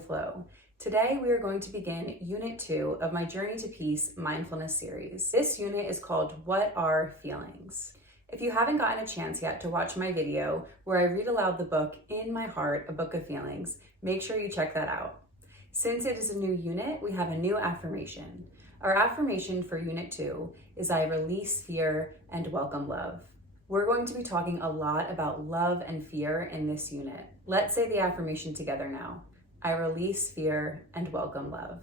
the flow. Today, we are going to begin Unit 2 of my Journey to Peace Mindfulness series. This unit is called What Are Feelings? If you haven't gotten a chance yet to watch my video where I read aloud the book In My Heart, A Book of Feelings, make sure you check that out. Since it is a new unit, we have a new affirmation. Our affirmation for Unit 2 is I release fear and welcome love. We're going to be talking a lot about love and fear in this unit. Let's say the affirmation together now. I release fear and welcome love.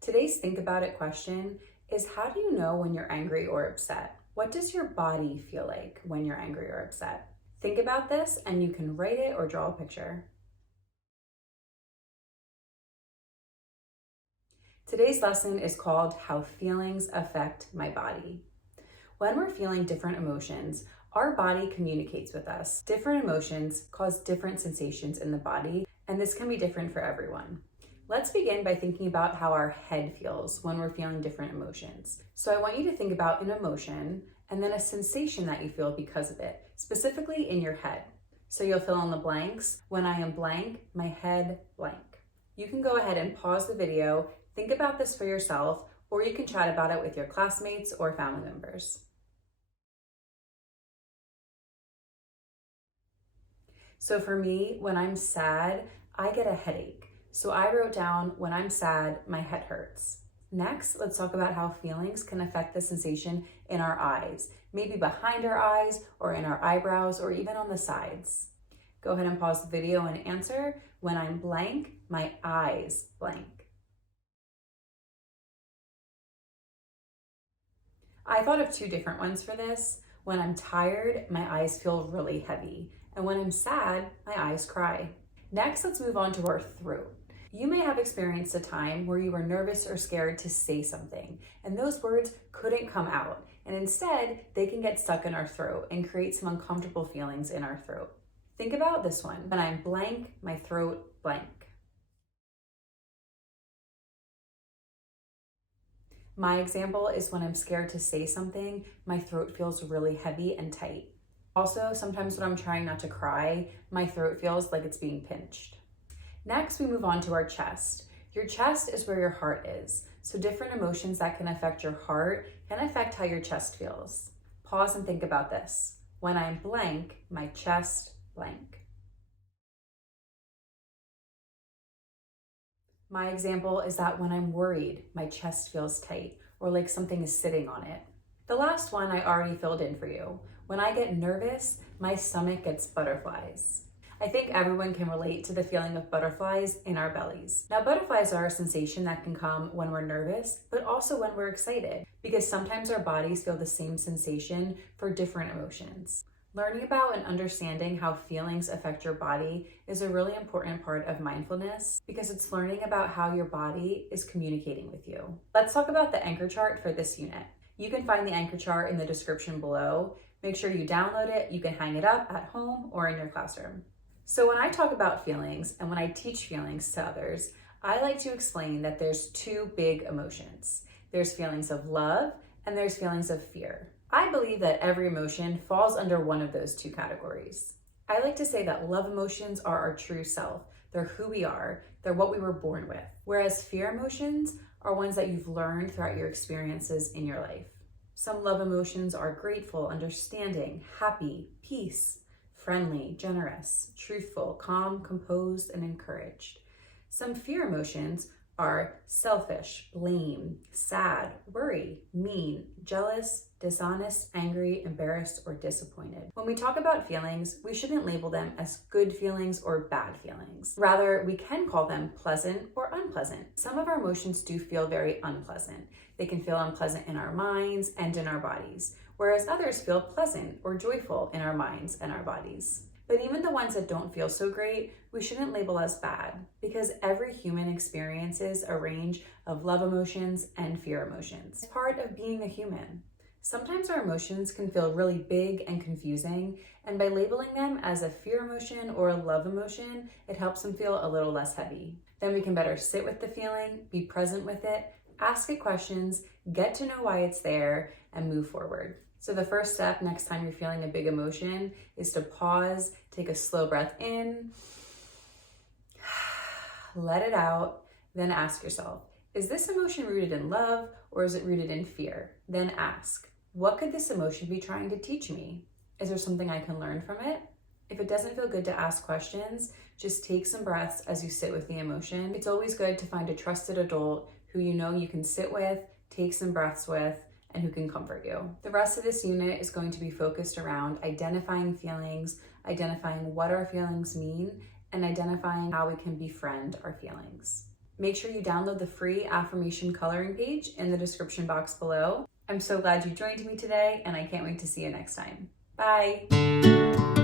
Today's think about it question is, how do you know when you're angry or upset? What does your body feel like when you're angry or upset? Think about this and you can write it or draw a picture. Today's lesson is called How Feelings Affect My Body. When we're feeling different emotions, our body communicates with us. Different emotions cause different sensations in the body, and this can be different for everyone. Let's begin by thinking about how our head feels when we're feeling different emotions. So I want you to think about an emotion and then a sensation that you feel because of it, specifically in your head. So you'll fill in the blanks. When I am blank, my head blank. You can go ahead and pause the video, think about this for yourself, or you can chat about it with your classmates or family members. So for me, when I'm sad, I get a headache. So I wrote down, when I'm sad, my head hurts. Next, let's talk about how feelings can affect the sensation in our eyes, maybe behind our eyes or in our eyebrows or even on the sides. Go ahead and pause the video and answer, when I'm blank, my eyes blank. I thought of two different ones for this. When I'm tired, my eyes feel really heavy. And when I'm sad, my eyes cry. Next, let's move on to our throat. You may have experienced a time where you were nervous or scared to say something, and those words couldn't come out. And instead, they can get stuck in our throat and create some uncomfortable feelings in our throat. Think about this one. When I'm blank, my throat blank. My example is when I'm scared to say something, my throat feels really heavy and tight. Also, sometimes when I'm trying not to cry, my throat feels like it's being pinched. Next, we move on to our chest. Your chest is where your heart is. So different emotions that can affect your heart can affect how your chest feels. Pause and think about this. When I'm blank, my chest blank. My example is that when I'm worried, my chest feels tight or like something is sitting on it. The last one I already filled in for you. When I get nervous, my stomach gets butterflies. I think everyone can relate to the feeling of butterflies in our bellies. Now, butterflies are a sensation that can come when we're nervous, but also when we're excited, because sometimes our bodies feel the same sensation for different emotions. Learning about and understanding how feelings affect your body is a really important part of mindfulness because it's learning about how your body is communicating with you. Let's talk about the anchor chart for this unit. You can find the anchor chart in the description below. Make sure you download it. You can hang it up at home or in your classroom. So when I talk about feelings and when I teach feelings to others, I like to explain that there's two big emotions. There's feelings of love and there's feelings of fear. I believe that every emotion falls under one of those two categories. I like to say that love emotions are our true self. They're who we are. They're what we were born with. Whereas fear emotions are ones that you've learned throughout your experiences in your life. Some love emotions are grateful, understanding, happy, peace, friendly, generous, truthful, calm, composed, and encouraged. Some fear emotions are selfish, blame, sad, worry, mean, jealous, dishonest, angry, embarrassed, or disappointed. When we talk about feelings, we shouldn't label them as good feelings or bad feelings. Rather, we can call them pleasant or unpleasant. Some of our emotions do feel very unpleasant. They can feel unpleasant in our minds and in our bodies, whereas others feel pleasant or joyful in our minds and our bodies. But even the ones that don't feel so great, we shouldn't label as bad, because every human experiences a range of love emotions and fear emotions. It's part of being a human. Sometimes our emotions can feel really big and confusing, and by labeling them as a fear emotion or a love emotion, it helps them feel a little less heavy. Then we can better sit with the feeling, be present with it, ask it questions, get to know why it's there, and move forward. So the first step next time you're feeling a big emotion is to pause, take a slow breath in, let it out, then ask yourself, is this emotion rooted in love or is it rooted in fear? Then ask, what could this emotion be trying to teach me? Is there something I can learn from it? If it doesn't feel good to ask questions, just take some breaths as you sit with the emotion. It's always good to find a trusted adult who you know you can sit with, take some breaths with, and who can comfort you. The rest of this unit is going to be focused around identifying feelings, identifying what our feelings mean, and identifying how we can befriend our feelings. Make sure you download the free affirmation coloring page in the description box below. I'm so glad you joined me today, and I can't wait to see you next time. Bye.